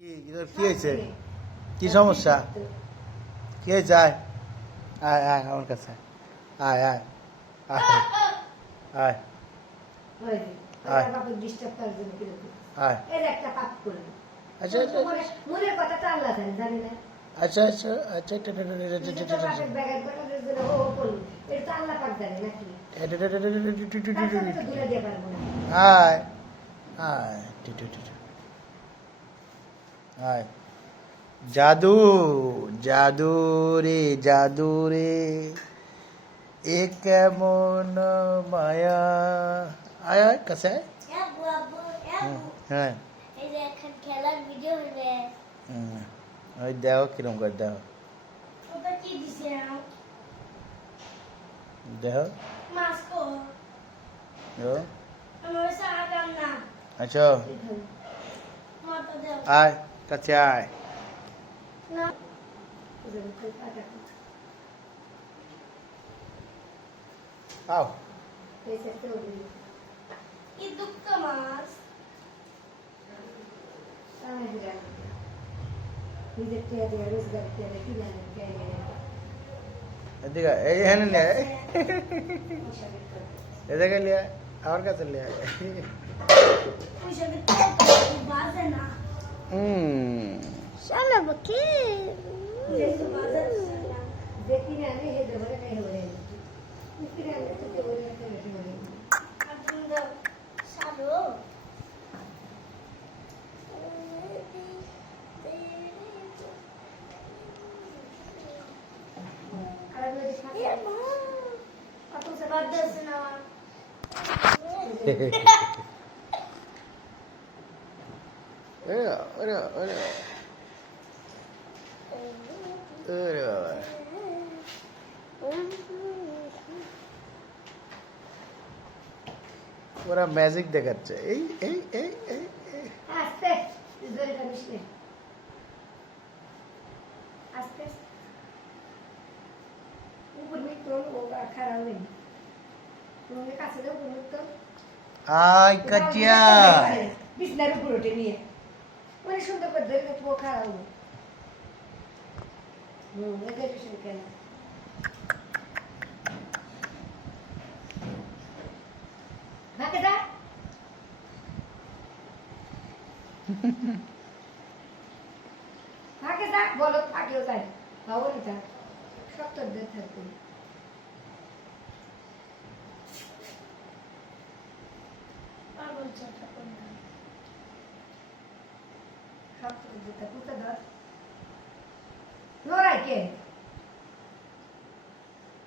কি হয়েছে? কি সমস্যা? কি হয়েছে? আয় আয় আয় আমার কাছে আয় আয় আয় আয় আয় আয় আচ্ছা আচ্ছা আচ্ছা আচ্ছা আচ্ছা আয় আয় আয় জাদু জাদু রে জাদু রে এ কেমন মায়া আয় আয় কাছে হ্যাঁ ওই দেখো কিরম করে দেখো দেখো আচ্ছা আয় কাছে আয় আও এদিকে এই হ্যাঁ নে এদিকে লিয়া আমার কাছে লিয়া Sana bakayım. ওরা ম্যাজিক দেখাচ্ছে এই এই এই এই আস্তে জোরে টানিস নে আস্তে উপর মিট তো ও খারাপ নেই তুমি কাছে দাও উপর মিট তো আয় কাচিয়া বিছনার উপর উঠে নিয়ে মানে সুন্দর করে ধরে তো খারাপ এদের কিছু কেন ভাগে যা ভাগে যা বলো থাকেও যাই ভাবো নি যা সত্তর দিয়ে থাকবে সত্তর দিয়ে থাকবে ধর লড়াই কে